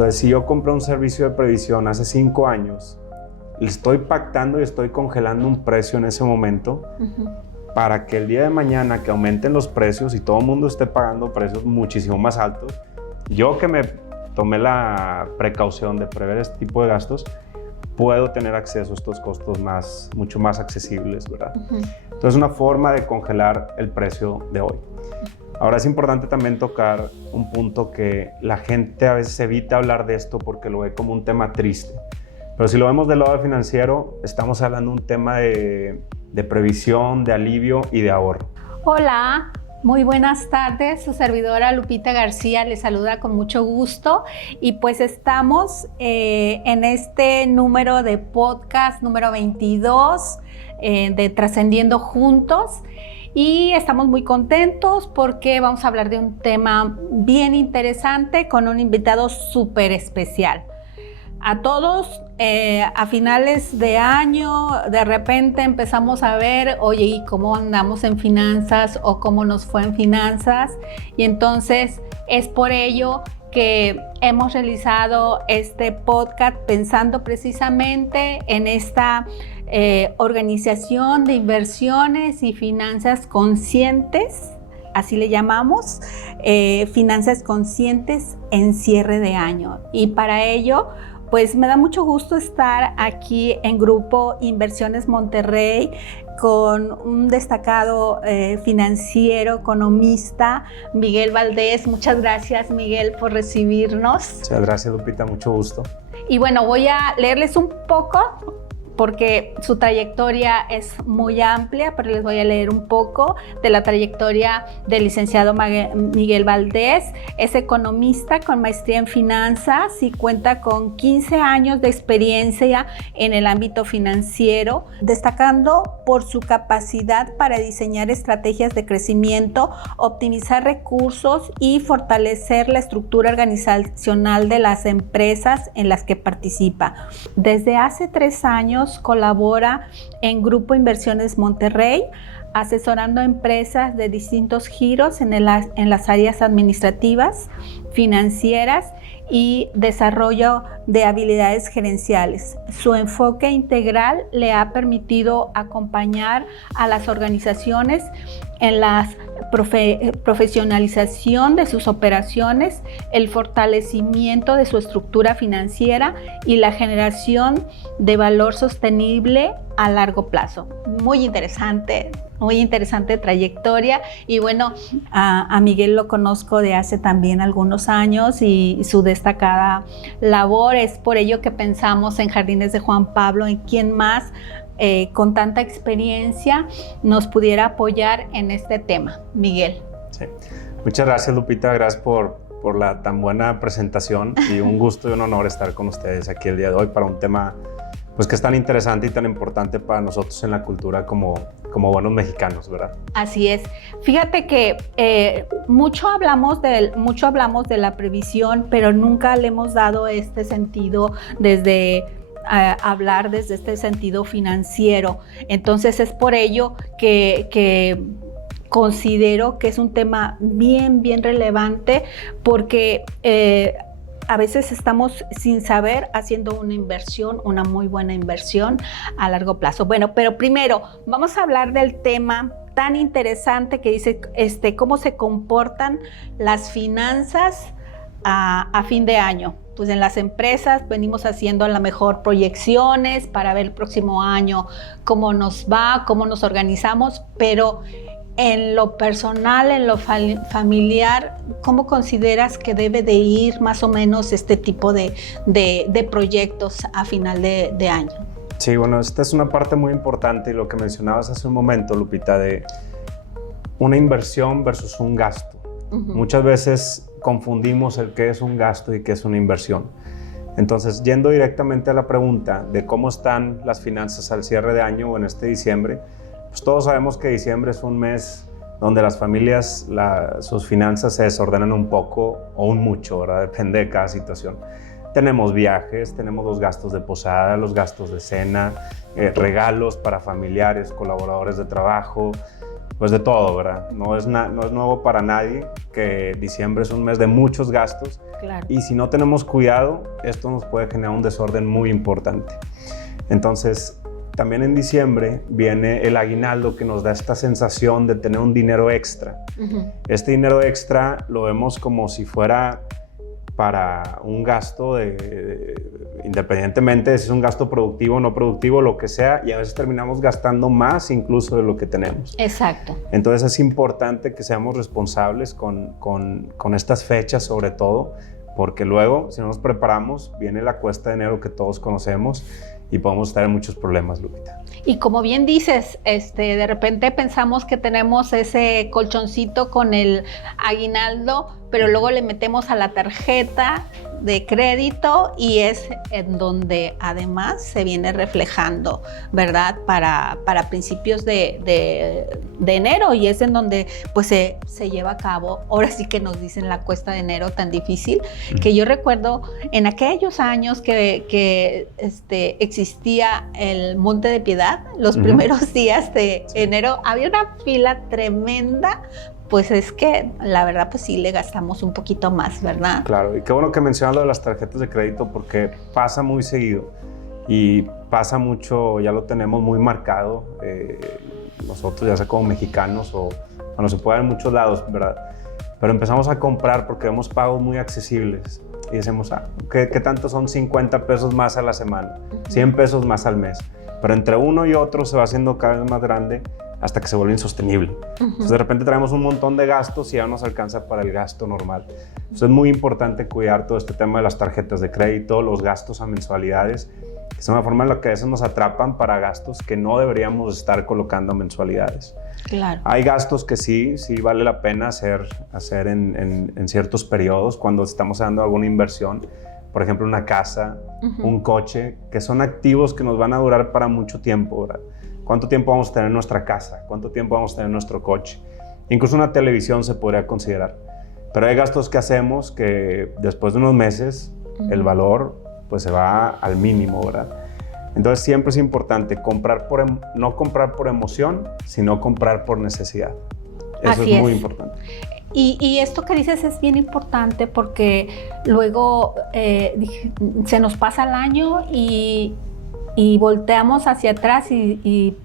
Entonces, si yo compré un servicio de previsión hace 5 años, le estoy pactando y estoy congelando un precio en ese momento para que el día de mañana que aumenten los precios y todo el mundo esté pagando precios muchísimo más altos, yo que me tomé la precaución de prever este tipo de gastos, puedo tener acceso a estos costos mucho más accesibles, ¿verdad? Entonces, es una forma de congelar el precio de hoy. Ahora, es importante también tocar un punto que la gente a veces evita hablar de esto porque lo ve como un tema triste. Pero si lo vemos del lado financiero, estamos hablando de un tema de previsión, de alivio y de ahorro. Hola, muy buenas tardes. Su servidora Lupita García les saluda con mucho gusto y pues estamos en este número de podcast número 22 de Trascendiendo Juntos. Y estamos muy contentos porque vamos a hablar de un tema bien interesante con un invitado súper especial. A todos, a finales de año, de repente empezamos a ver, oye, ¿y cómo andamos en finanzas o cómo nos fue en finanzas? Y entonces es por ello que hemos realizado este podcast pensando precisamente en esta organización de inversiones y finanzas conscientes, así le llamamos, finanzas conscientes en cierre de año. Y para ello, pues me da mucho gusto estar aquí en Grupo Inversiones Monterrey con un destacado financiero, economista, Miguel Valdés. Muchas gracias, Miguel, por recibirnos. Muchas gracias, Lupita, mucho gusto. Y bueno, voy a leerles un poco porque su trayectoria es muy amplia, pero les voy a leer un poco de la trayectoria del licenciado Miguel Valdés. Es economista con maestría en finanzas y cuenta con 15 años de experiencia en el ámbito financiero, destacando por su capacidad para diseñar estrategias de crecimiento, optimizar recursos y fortalecer la estructura organizacional de las empresas en las que participa. Desde hace 3 años colabora en Grupo Inversiones Monterrey, asesorando a empresas de distintos giros en las áreas administrativas, financieras y desarrollo de habilidades gerenciales. Su enfoque integral le ha permitido acompañar a las organizaciones en la profesionalización de sus operaciones, el fortalecimiento de su estructura financiera y la generación de valor sostenible a largo plazo. Muy interesante trayectoria. Y bueno, a Miguel lo conozco de hace también algunos años y su destacada labor. Es por ello que pensamos en Jardines de Juan Pablo, en quién más con tanta experiencia nos pudiera apoyar en este tema. Miguel. Sí. Muchas gracias, Lupita, gracias por la tan buena presentación y un gusto y un honor estar con ustedes aquí el día de hoy para un tema pues que es tan interesante y tan importante para nosotros en la cultura como buenos mexicanos, ¿verdad? Así es. Fíjate que mucho hablamos de la previsión, pero nunca le hemos dado este sentido desde hablar desde este sentido financiero. Entonces es por ello que considero que es un tema bien relevante porque a veces estamos sin saber haciendo una inversión, una muy buena inversión a largo plazo. Bueno, pero primero vamos a hablar del tema tan interesante que dice cómo se comportan las finanzas a fin de año. Pues en las empresas venimos haciendo a lo mejor proyecciones para ver el próximo año cómo nos va, cómo nos organizamos, pero en lo personal, en lo familiar, ¿cómo consideras que debe de ir más o menos este tipo de proyectos a final de año? Sí, bueno, esta es una parte muy importante y lo que mencionabas hace un momento, Lupita, de una inversión versus un gasto. Muchas veces confundimos el qué es un gasto y qué es una inversión. Entonces, yendo directamente a la pregunta de cómo están las finanzas al cierre de año o en este diciembre, pues todos sabemos que diciembre es un mes donde las familias, sus finanzas se desordenan un poco o un mucho, ¿verdad? Depende de cada situación. Tenemos viajes, tenemos los gastos de posada, los gastos de cena, regalos para familiares, colaboradores de trabajo, pues de todo, ¿verdad? No es nuevo para nadie que diciembre es un mes de muchos gastos. Claro. Y si no tenemos cuidado, esto nos puede generar un desorden muy importante. Entonces, también en diciembre viene el aguinaldo que nos da esta sensación de tener un dinero extra. Este dinero extra lo vemos como si fuera para un gasto independientemente de si es un gasto productivo o no productivo, lo que sea, y a veces terminamos gastando más incluso de lo que tenemos. Exacto. Entonces es importante que seamos responsables con estas fechas sobre todo, porque luego si no nos preparamos viene la cuesta de enero que todos conocemos y podemos estar en muchos problemas, Lupita. Y como bien dices, de repente pensamos que tenemos ese colchoncito con el aguinaldo, pero luego le metemos a la tarjeta de crédito y es en donde además se viene reflejando, ¿verdad? Para principios de enero, y es en donde pues se lleva a cabo, ahora sí que nos dicen la cuesta de enero tan difícil, que yo recuerdo en aquellos años que existía el Monte de Piedad, los primeros días de enero, había una fila tremenda. Pues es que la verdad pues sí le gastamos un poquito más, ¿verdad? Claro, y qué bueno que mencionas lo de las tarjetas de crédito porque pasa muy seguido y pasa mucho, ya lo tenemos muy marcado, nosotros ya sea como mexicanos o bueno, se puede en muchos lados, ¿verdad? Pero empezamos a comprar porque vemos pagos muy accesibles y decimos, ¿qué tanto son 50 pesos más a la semana? 100 pesos más al mes. Pero entre uno y otro se va haciendo cada vez más grande hasta que se vuelve insostenible. Entonces de repente traemos un montón de gastos y ya no nos alcanza para el gasto normal. Entonces es muy importante cuidar todo este tema de las tarjetas de crédito, los gastos a mensualidades, que es una forma en la que a veces nos atrapan para gastos que no deberíamos estar colocando a mensualidades. Claro. Hay gastos que sí vale la pena hacer en ciertos periodos cuando estamos dando alguna inversión, por ejemplo una casa, un coche, que son activos que nos van a durar para mucho tiempo, ¿verdad? ¿Cuánto tiempo vamos a tener nuestra casa? ¿Cuánto tiempo vamos a tener nuestro coche? Incluso una televisión se podría considerar. Pero hay gastos que hacemos que después de unos meses el valor pues se va al mínimo, ¿verdad? Entonces siempre es importante no comprar por emoción, sino comprar por necesidad. Eso es muy importante. Y esto que dices es bien importante porque luego se nos pasa el año y volteamos hacia atrás y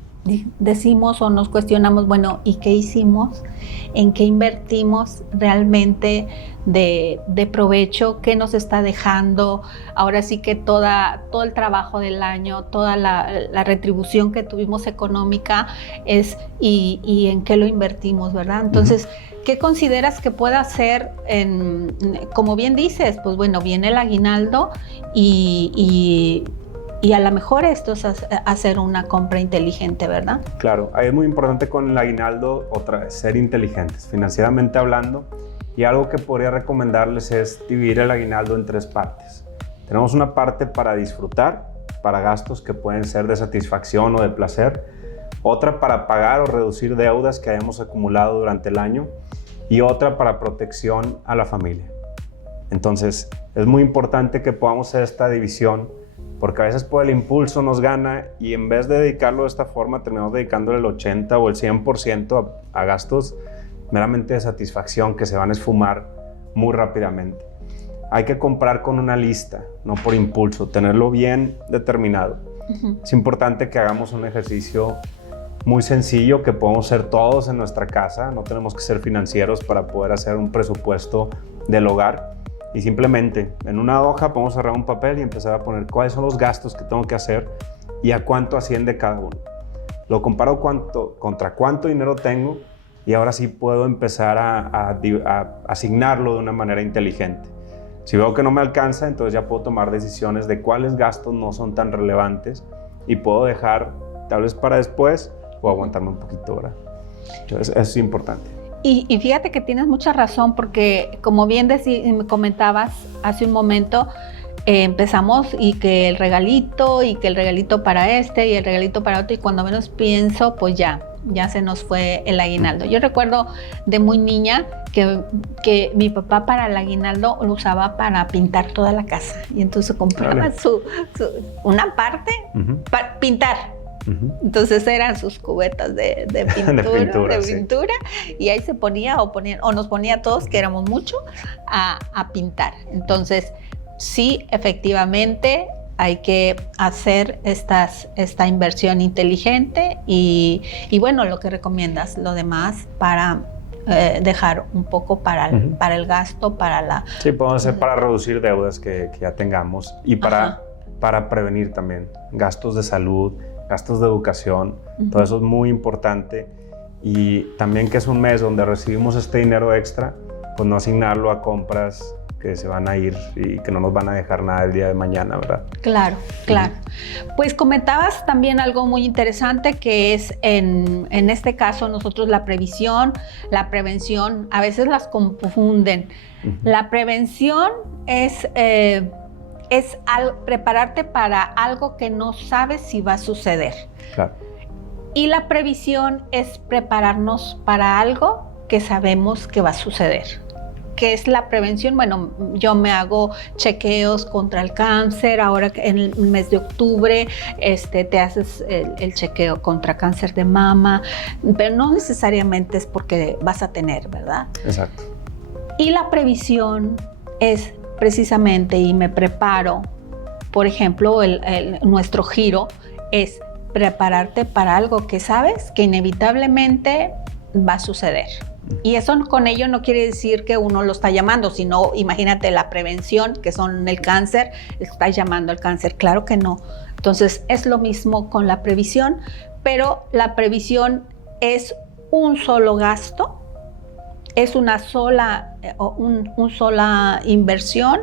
decimos o nos cuestionamos, bueno, ¿y qué hicimos? ¿En qué invertimos realmente de provecho? ¿Qué nos está dejando? Ahora sí que todo el trabajo del año, toda la retribución que tuvimos económica y en qué lo invertimos, ¿verdad? Entonces, ¿qué consideras que pueda hacer como bien dices? Pues bueno, viene el aguinaldo y a lo mejor esto es hacer una compra inteligente, ¿verdad? Claro, ahí es muy importante con el aguinaldo otra vez, ser inteligentes, financieramente hablando. Y algo que podría recomendarles es dividir el aguinaldo en 3 partes. Tenemos una parte para disfrutar, para gastos que pueden ser de satisfacción o de placer. Otra para pagar o reducir deudas que hayamos acumulado durante el año. Y otra para protección a la familia. Entonces, es muy importante que podamos hacer esta división porque a veces por el impulso nos gana y en vez de dedicarlo de esta forma terminamos dedicándole el 80 o el 100% a gastos meramente de satisfacción que se van a esfumar muy rápidamente. Hay que comprar con una lista, no por impulso, tenerlo bien determinado. Es importante que hagamos un ejercicio muy sencillo que podemos hacer todos en nuestra casa, no tenemos que ser financieros para poder hacer un presupuesto del hogar. Y simplemente en una hoja podemos agarrar un papel y empezar a poner cuáles son los gastos que tengo que hacer y a cuánto asciende cada uno. Lo comparo contra cuánto dinero tengo y ahora sí puedo empezar a asignarlo de una manera inteligente. Si veo que no me alcanza, entonces ya puedo tomar decisiones de cuáles gastos no son tan relevantes y puedo dejar tal vez para después o aguantarme un poquito, ¿verdad? Entonces eso es importante. Y fíjate que tienes mucha razón porque como bien me comentabas hace un momento, empezamos y que el regalito para y el regalito para otro y cuando menos pienso pues ya se nos fue el aguinaldo. Yo recuerdo de muy niña que mi papá para el aguinaldo lo usaba para pintar toda la casa y entonces compraba una parte para pintar. Entonces eran sus cubetas de pintura, y ahí se ponía o nos ponía a todos, que éramos mucho, a pintar. Entonces, sí, efectivamente, hay que hacer esta inversión inteligente y bueno, lo que recomiendas, lo demás para dejar un poco para el gasto, para la... Sí, podemos hacer para reducir deudas que ya tengamos y para prevenir también gastos de salud, gastos de educación. Todo eso es muy importante, y también que es un mes donde recibimos este dinero extra, pues no asignarlo a compras que se van a ir y que no nos van a dejar nada el día de mañana, ¿verdad? Claro. Pues comentabas también algo muy interesante, que es en este caso nosotros la previsión, la prevención, a veces las confunden. La prevención es prepararte para algo que no sabes si va a suceder. Claro. Y la previsión es prepararnos para algo que sabemos que va a suceder. ¿Qué es la prevención? Bueno, yo me hago chequeos contra el cáncer. Ahora en el mes de octubre te haces el chequeo contra cáncer de mama, pero no necesariamente es porque vas a tener, ¿verdad? Exacto. Y la previsión es precisamente, y me preparo, por ejemplo, nuestro giro es prepararte para algo que sabes que inevitablemente va a suceder. Y eso con ello no quiere decir que uno lo está llamando, sino imagínate la prevención, que son el cáncer, estás llamando al cáncer, claro que no. Entonces es lo mismo con la previsión, pero la previsión es un solo gasto, es una sola inversión,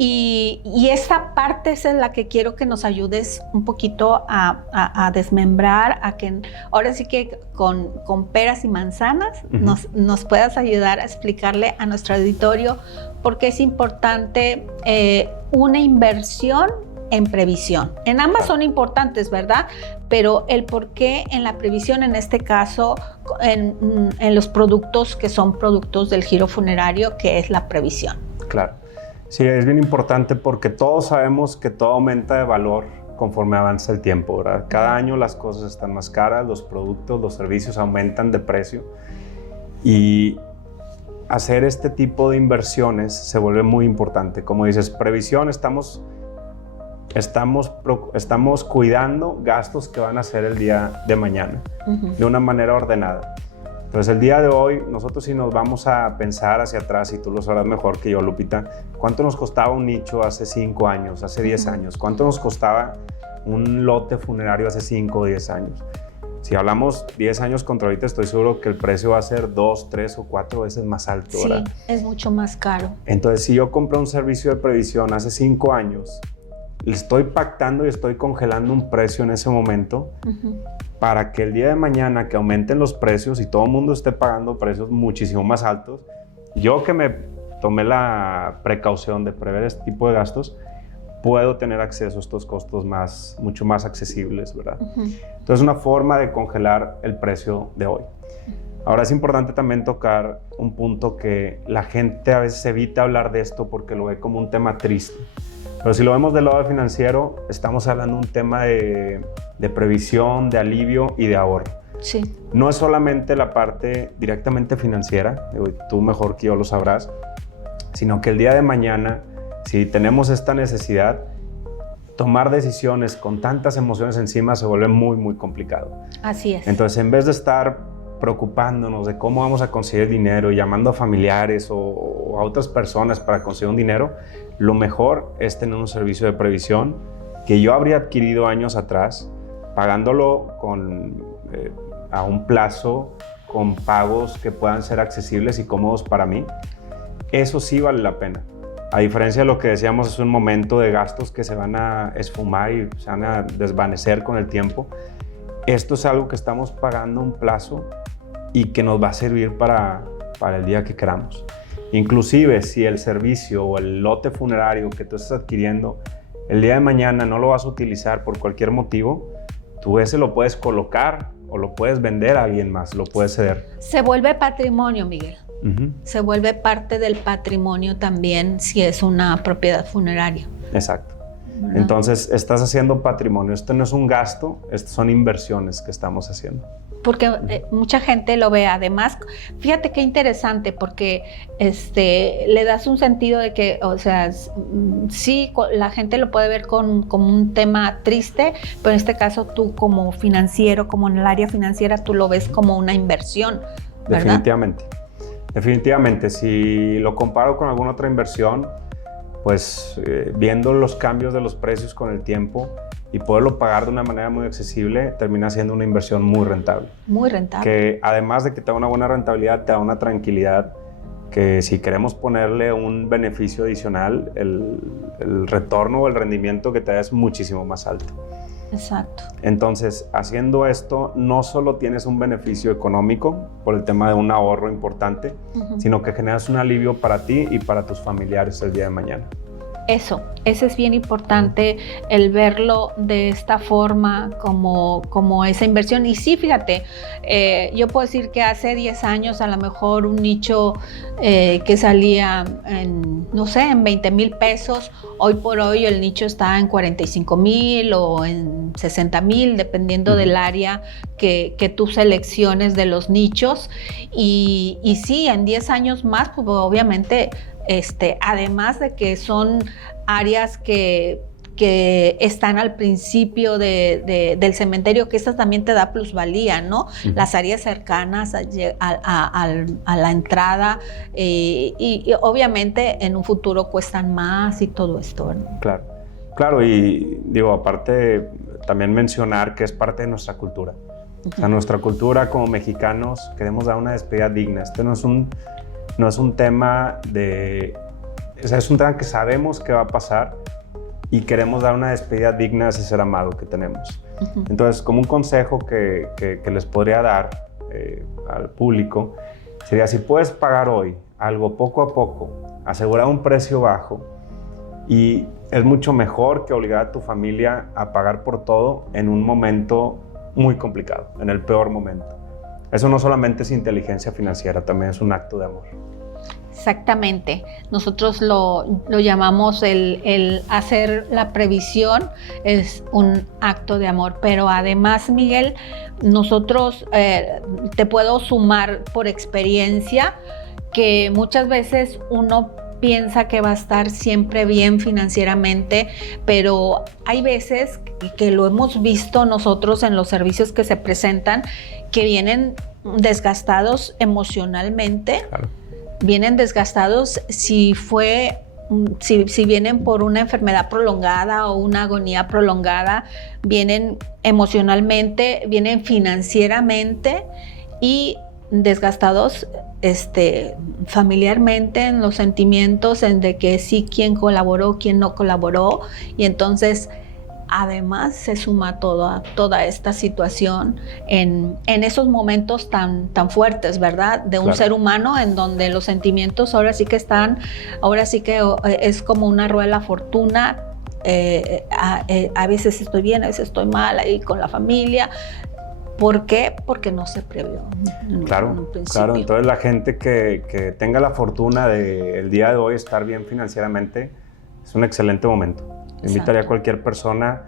y esa parte es en la que quiero que nos ayudes un poquito a desmembrar, a que ahora sí que con peras y manzanas nos puedas ayudar a explicarle a nuestro auditorio por qué es importante una inversión en previsión. En ambas son importantes, ¿verdad? Pero el por qué en la previsión, en este caso, en los productos que son productos del giro funerario, que es la previsión. Claro. Sí, es bien importante porque todos sabemos que todo aumenta de valor conforme avanza el tiempo, ¿verdad? Cada año las cosas están más caras, los productos, los servicios aumentan de precio, y hacer este tipo de inversiones se vuelve muy importante. Como dices, previsión, estamos cuidando gastos que van a ser el día de mañana de una manera ordenada. Entonces, el día de hoy, nosotros si nos vamos a pensar hacia atrás, y tú lo sabrás mejor que yo, Lupita, ¿cuánto nos costaba un nicho hace 5 años, hace 10 años? ¿Cuánto nos costaba un lote funerario hace 5 o 10 años? Si hablamos 10 años contra ahorita, estoy seguro que el precio va a ser 2, 3 o 4 veces más alto, ¿verdad? Sí, es mucho más caro. Entonces, si yo compré un servicio de previsión hace 5 años, le estoy pactando y estoy congelando un precio en ese momento, para que el día de mañana que aumenten los precios y todo el mundo esté pagando precios muchísimo más altos, yo que me tomé la precaución de prever este tipo de gastos, puedo tener acceso a estos costos mucho más accesibles, ¿verdad? Entonces, es una forma de congelar el precio de hoy. Ahora, es importante también tocar un punto que la gente a veces evita hablar de esto porque lo ve como un tema triste. Pero si lo vemos del lado financiero, estamos hablando de un tema de previsión, de alivio y de ahorro. Sí. No es solamente la parte directamente financiera, tú mejor que yo lo sabrás, sino que el día de mañana, si tenemos esta necesidad, tomar decisiones con tantas emociones encima se vuelve muy, muy complicado. Así es. Entonces, en vez de estar preocupándonos de cómo vamos a conseguir dinero, llamando a familiares o a otras personas para conseguir un dinero, lo mejor es tener un servicio de previsión que yo habría adquirido años atrás, pagándolo a un plazo, con pagos que puedan ser accesibles y cómodos para mí. Eso sí vale la pena. A diferencia de lo que decíamos, es un momento de gastos que se van a esfumar y se van a desvanecer con el tiempo. Esto es algo que estamos pagando un plazo y que nos va a servir para el día que queramos. Inclusive si el servicio o el lote funerario que tú estás adquiriendo el día de mañana no lo vas a utilizar por cualquier motivo, tú ese lo puedes colocar o lo puedes vender a alguien más, lo puedes ceder. Se vuelve patrimonio, Miguel. Se vuelve parte del patrimonio también si es una propiedad funeraria. Exacto. ¿verdad? Entonces, estás haciendo patrimonio. Esto no es un gasto, estas son inversiones que estamos haciendo. Porque mucha gente lo ve. Además, fíjate qué interesante, porque le das un sentido de que, o sea, sí, la gente lo puede ver como un tema triste, pero en este caso tú como financiero, como en el área financiera, tú lo ves como una inversión, ¿verdad? Definitivamente. Definitivamente, si lo comparo con alguna otra inversión, pues viendo los cambios de los precios con el tiempo y poderlo pagar de una manera muy accesible, termina siendo una inversión muy rentable. Muy rentable. Que además de que te da una buena rentabilidad, te da una tranquilidad que si queremos ponerle un beneficio adicional, el retorno o el rendimiento que te da es muchísimo más alto. Exacto. Entonces, haciendo esto, no solo tienes un beneficio económico por el tema de un ahorro importante, sino que generas un alivio para ti y para tus familiares el día de mañana. Eso es bien importante, el verlo de esta forma como esa inversión. Y sí, fíjate, yo puedo decir que hace 10 años a lo mejor un nicho que salía no sé, en 20,000 pesos, hoy por hoy el nicho está en 45,000 o en 60,000, dependiendo del área que tú selecciones de los nichos. Y sí, en 10 años más, pues obviamente, además de que son áreas que están al principio del cementerio, que esta también te da plusvalía, ¿no? Las áreas cercanas a la entrada y obviamente en un futuro cuestan más y todo esto, ¿no? Claro, y digo, aparte también mencionar que es parte de nuestra cultura. O sea, nuestra cultura como mexicanos queremos dar una despedida digna. No es un tema o sea, es un tema que sabemos que va a pasar y queremos dar una despedida digna a ese ser amado que tenemos. Entonces, como un consejo que les podría dar al público, sería si puedes pagar hoy algo poco a poco, asegurar un precio bajo, y es mucho mejor que obligar a tu familia a pagar por todo en un momento muy complicado, en el peor momento. Eso no solamente es inteligencia financiera, también es un acto de amor. Exactamente. Nosotros lo llamamos el hacer la previsión, es un acto de amor. Pero además, Miguel, nosotros te puedo sumar por experiencia que muchas veces uno piensa que va a estar siempre bien financieramente, pero hay veces que lo hemos visto nosotros en los servicios que se presentan, que vienen desgastados emocionalmente. Claro. Vienen desgastados si vienen por una enfermedad prolongada o una agonía prolongada, vienen emocionalmente, vienen financieramente y desgastados familiarmente, en los sentimientos, en de que sí, quién colaboró, quién no colaboró, y entonces además se suma toda esta situación en esos momentos tan fuertes, ¿verdad? De un ser humano, en donde los sentimientos ahora sí que es como una rueda de la fortuna. A veces estoy bien, a veces estoy mal ahí con la familia. ¿Por qué? Porque no se previó. Claro. Entonces la gente que tenga la fortuna de el día de hoy estar bien financieramente, es un excelente momento. Invitaría a cualquier persona,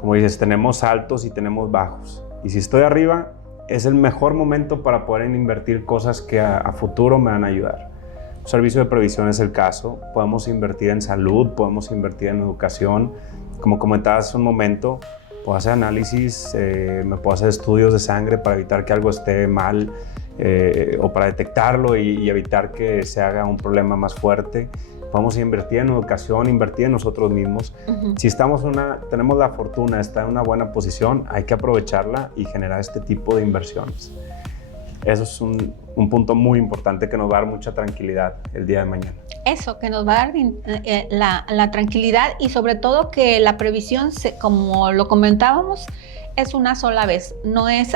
como dices, tenemos altos y tenemos bajos. Y si estoy arriba, es el mejor momento para poder invertir cosas que a futuro me van a ayudar. Un servicio de previsión es el caso. Podemos invertir en salud, podemos invertir en educación. Como comentabas hace un momento, puedo hacer análisis, me puedo hacer estudios de sangre para evitar que algo esté mal o para detectarlo y evitar que se haga un problema más fuerte. Podemos invertir en educación, invertir en nosotros mismos. Si tenemos la fortuna de estar en una buena posición, hay que aprovecharla y generar este tipo de inversiones. Eso es un punto muy importante que nos va a dar mucha tranquilidad el día de mañana. Eso, que nos va a dar la tranquilidad, y sobre todo que la previsión, como lo comentábamos, es una sola vez.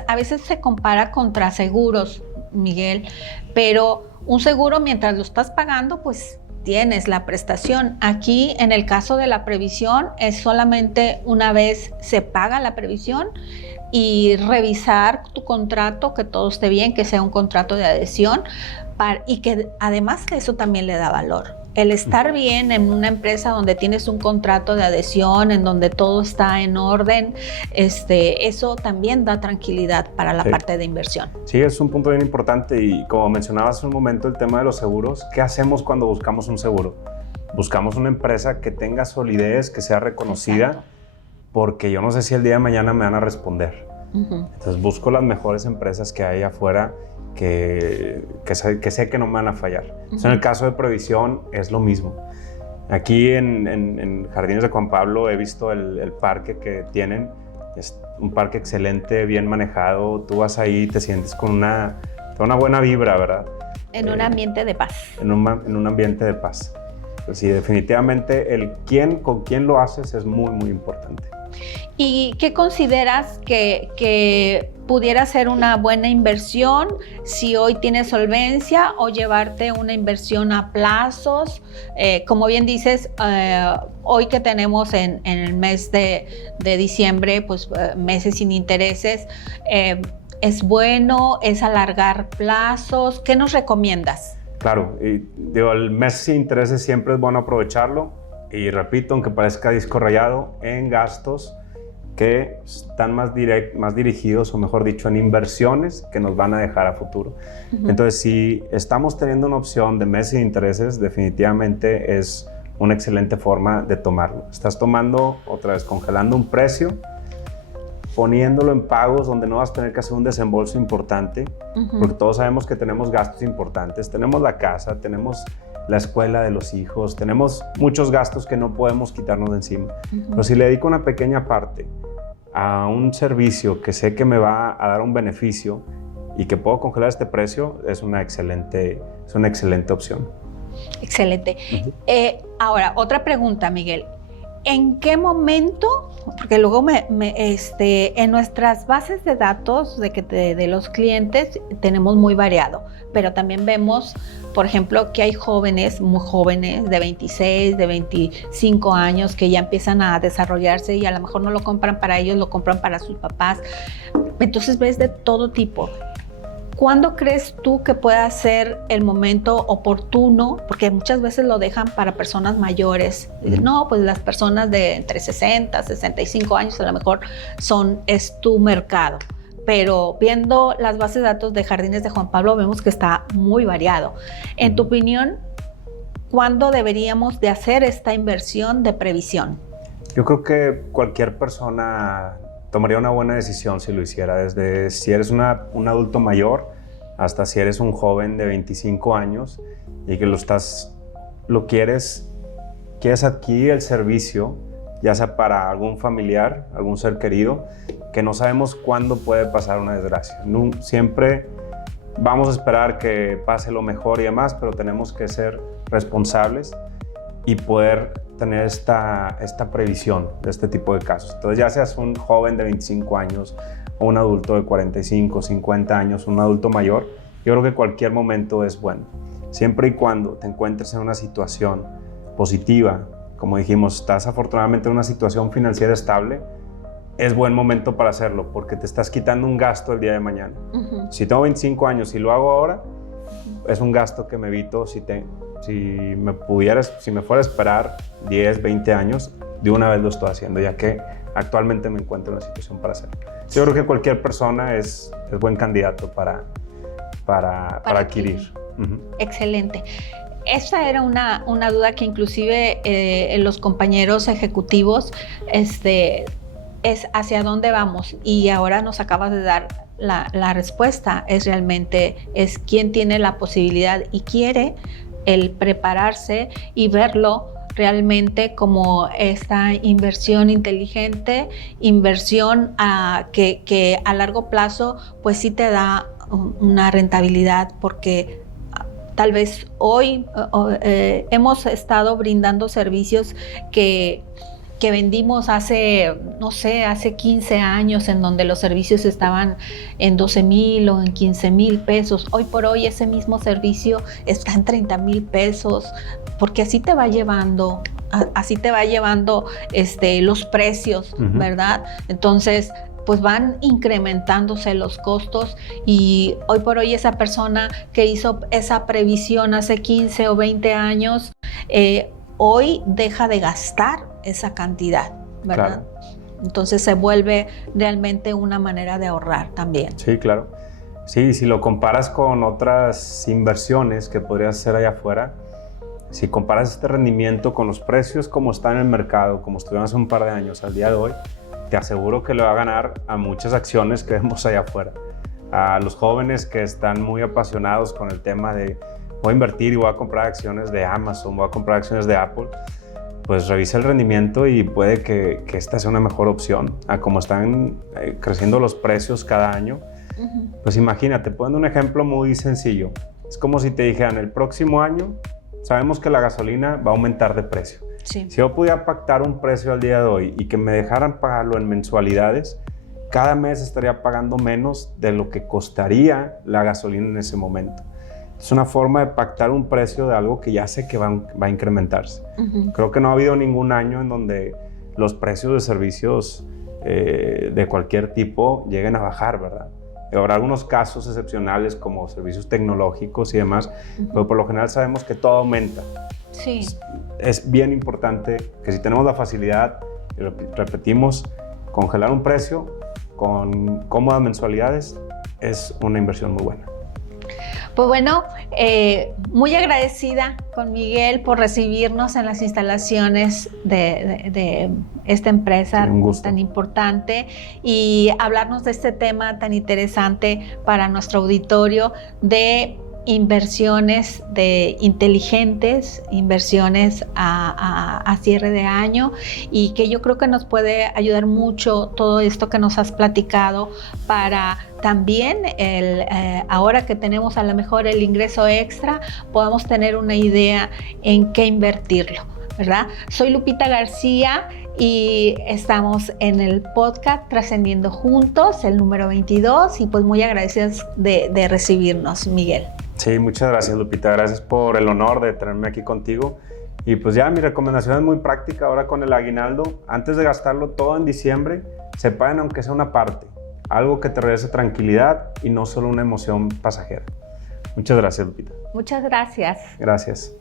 A veces se compara contra seguros, Miguel, pero un seguro, mientras lo estás pagando, pues tienes la prestación. Aquí, en el caso de la previsión, es solamente una vez se paga la previsión, y revisar tu contrato, que todo esté bien, que sea un contrato de adhesión, y que además de eso también le da valor. El estar bien en una empresa donde tienes un contrato de adhesión, en donde todo está en orden, eso también da tranquilidad para la parte de inversión. Sí, es un punto bien importante y como mencionabas hace un momento el tema de los seguros, ¿qué hacemos cuando buscamos un seguro? Buscamos una empresa que tenga solidez, que sea reconocida, exacto, porque yo no sé si el día de mañana me van a responder. Entonces busco las mejores empresas que hay afuera que sé que no me van a fallar. Entonces, en el caso de Previsión es lo mismo. Aquí en Jardines de Juan Pablo he visto el parque que tienen. Es un parque excelente, bien manejado. Tú vas ahí y te sientes con una buena vibra, ¿verdad? En un ambiente de paz. En un ambiente de paz. Pues sí, definitivamente con quién lo haces es muy, muy importante. ¿Y qué consideras que pudiera ser una buena inversión si hoy tienes solvencia o llevarte una inversión a plazos? Como bien dices, hoy que tenemos en el mes de diciembre, pues meses sin intereses, ¿es bueno? ¿Es alargar plazos? ¿Qué nos recomiendas? Claro, el mes sin intereses siempre es bueno aprovecharlo. Y repito, aunque parezca disco rayado, en gastos que están más dirigidos, o mejor dicho, en inversiones que nos van a dejar a futuro. Entonces, si estamos teniendo una opción de mes sin intereses, definitivamente es una excelente forma de tomarlo. Estás tomando, otra vez, congelando un precio, poniéndolo en pagos donde no vas a tener que hacer un desembolso importante, porque todos sabemos que tenemos gastos importantes. Tenemos la casa, tenemos la escuela de los hijos, tenemos muchos gastos que no podemos quitarnos de encima. Pero si le dedico una pequeña parte a un servicio que sé que me va a dar un beneficio y que puedo congelar este precio, es una excelente opción. Excelente. Ahora, otra pregunta, Miguel. ¿En qué momento? Porque luego en nuestras bases de datos de los clientes tenemos muy variado, pero también vemos, por ejemplo, que hay jóvenes, muy jóvenes, de 26, de 25 años, que ya empiezan a desarrollarse y a lo mejor no lo compran para ellos, lo compran para sus papás. Entonces ves de todo tipo. ¿Cuándo crees tú que pueda ser el momento oportuno? Porque muchas veces lo dejan para personas mayores. No, pues las personas de entre 60, 65 años a lo mejor es tu mercado. Pero viendo las bases de datos de Jardines de Juan Pablo vemos que está muy variado. En tu opinión, ¿cuándo deberíamos de hacer esta inversión de previsión? Yo creo que cualquier persona tomaría una buena decisión si lo hiciera, desde si eres un adulto mayor hasta si eres un joven de 25 años y que quieres adquirir el servicio, ya sea para algún familiar, algún ser querido, que no sabemos cuándo puede pasar una desgracia. Siempre vamos a esperar que pase lo mejor y demás, pero tenemos que ser responsables y poder tener esta previsión de este tipo de casos. Entonces, ya seas un joven de 25 años o un adulto de 45, 50 años, un adulto mayor, yo creo que cualquier momento es bueno. Siempre y cuando te encuentres en una situación positiva, como dijimos, estás afortunadamente en una situación financiera estable, es buen momento para hacerlo porque te estás quitando un gasto el día de mañana. Si tengo 25 años y lo hago ahora, es un gasto que me evito si me fuera a esperar 10, 20 años, de una vez lo estoy haciendo, ya que actualmente me encuentro en una situación para hacerlo. Yo creo que cualquier persona es buen candidato para adquirir. Excelente. Esa era una duda que inclusive los compañeros ejecutivos es hacia dónde vamos, y ahora nos acabas de dar la respuesta. Es quién tiene la posibilidad y quiere el prepararse y verlo realmente como esta inversión inteligente, inversión que a largo plazo pues sí te da una rentabilidad, porque tal vez hoy hemos estado brindando servicios que vendimos hace 15 años, en donde los servicios estaban en 12,000 o en 15,000 pesos. Hoy por hoy ese mismo servicio está en 30,000 pesos, porque así te va llevando los precios, ¿verdad? Entonces, pues van incrementándose los costos y hoy por hoy esa persona que hizo esa previsión hace 15 o 20 años, hoy deja de gastar esa cantidad, ¿verdad? Claro. Entonces se vuelve realmente una manera de ahorrar también. Sí, claro. Sí, si lo comparas con otras inversiones que podrías hacer allá afuera, si comparas este rendimiento con los precios como está en el mercado, como estuvieron hace un par de años al día de hoy, te aseguro que le va a ganar a muchas acciones que vemos allá afuera. A los jóvenes que están muy apasionados con el tema de voy a invertir y voy a comprar acciones de Amazon, voy a comprar acciones de Apple, pues revisa el rendimiento y puede que esta sea una mejor opción. A como están creciendo los precios cada año, pues imagínate, poniendo un ejemplo muy sencillo, es como si te dijeran el próximo año sabemos que la gasolina va a aumentar de precio. Sí. Si yo pudiera pactar un precio al día de hoy y que me dejaran pagarlo en mensualidades, cada mes estaría pagando menos de lo que costaría la gasolina en ese momento. Es una forma de pactar un precio de algo que ya sé que va a incrementarse. Creo que no ha habido ningún año en donde los precios de servicios de cualquier tipo lleguen a bajar, ¿verdad? Habrá algunos casos excepcionales como servicios tecnológicos y demás, pero por lo general sabemos que todo aumenta. Sí. Es bien importante que si tenemos la facilidad, y repetimos, congelar un precio con cómodas mensualidades es una inversión muy buena. Pues bueno, muy agradecida con Miguel por recibirnos en las instalaciones de esta empresa tan importante y hablarnos de este tema tan interesante para nuestro auditorio de inversiones inteligentes, inversiones a cierre de año, y que yo creo que nos puede ayudar mucho todo esto que nos has platicado para también ahora que tenemos a lo mejor el ingreso extra, podamos tener una idea en qué invertirlo, ¿verdad? Soy Lupita García y estamos en el podcast Trascendiendo Juntos, el número 22, y pues muy agradecidos de recibirnos, Miguel. Sí, muchas gracias, Lupita. Gracias por el honor de tenerme aquí contigo. Y pues ya mi recomendación es muy práctica ahora con el aguinaldo. Antes de gastarlo todo en diciembre, separen aunque sea una parte. Algo que te regrese tranquilidad y no solo una emoción pasajera. Muchas gracias, Lupita. Muchas gracias. Gracias.